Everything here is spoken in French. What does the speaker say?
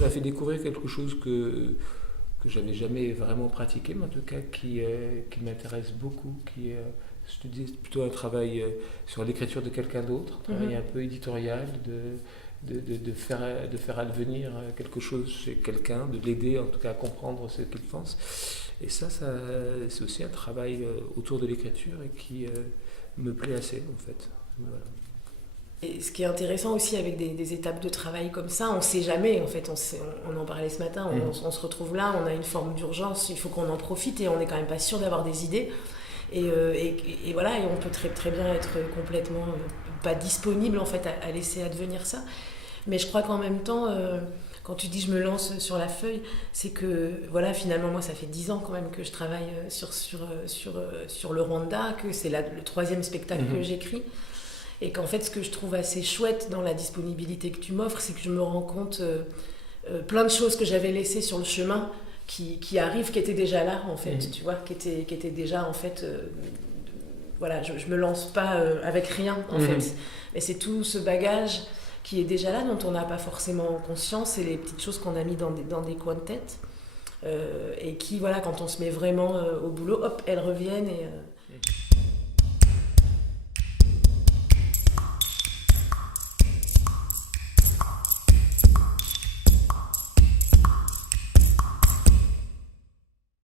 m'a fait découvrir quelque chose que j'avais jamais vraiment pratiqué, mais en tout cas qui m'intéresse beaucoup, qui est, je te dis, plutôt un travail sur l'écriture de quelqu'un d'autre, un travail un peu éditorial, de faire advenir quelque chose chez quelqu'un, de l'aider en tout cas à comprendre ce qu'il pense. Et ça c'est aussi un travail autour de l'écriture et qui me plaît assez en fait. Voilà. Et ce qui est intéressant aussi avec des étapes de travail comme ça, on ne sait jamais, en fait, on en parlait ce matin, on se retrouve là, on a une forme d'urgence, il faut qu'on en profite et on n'est quand même pas sûr d'avoir des idées. Et voilà, et on peut très, très bien être complètement pas disponible en fait à laisser advenir ça. Mais je crois qu'en même temps, quand tu dis je me lance sur la feuille, c'est que voilà, finalement moi ça fait 10 ans quand même que je travaille sur le Rwanda, que c'est le troisième spectacle que j'écris. Et qu'en fait, ce que je trouve assez chouette dans la disponibilité que tu m'offres, c'est que je me rends compte plein de choses que j'avais laissées sur le chemin qui arrivent, qui étaient déjà là, en fait, tu vois, qui étaient déjà, en fait... voilà, je me lance pas avec rien, en fait. Mais c'est tout ce bagage qui est déjà là, dont on n'a pas forcément conscience, et les petites choses qu'on a mis dans des coins de tête. Et qui, voilà, quand on se met vraiment au boulot, hop, elles reviennent et...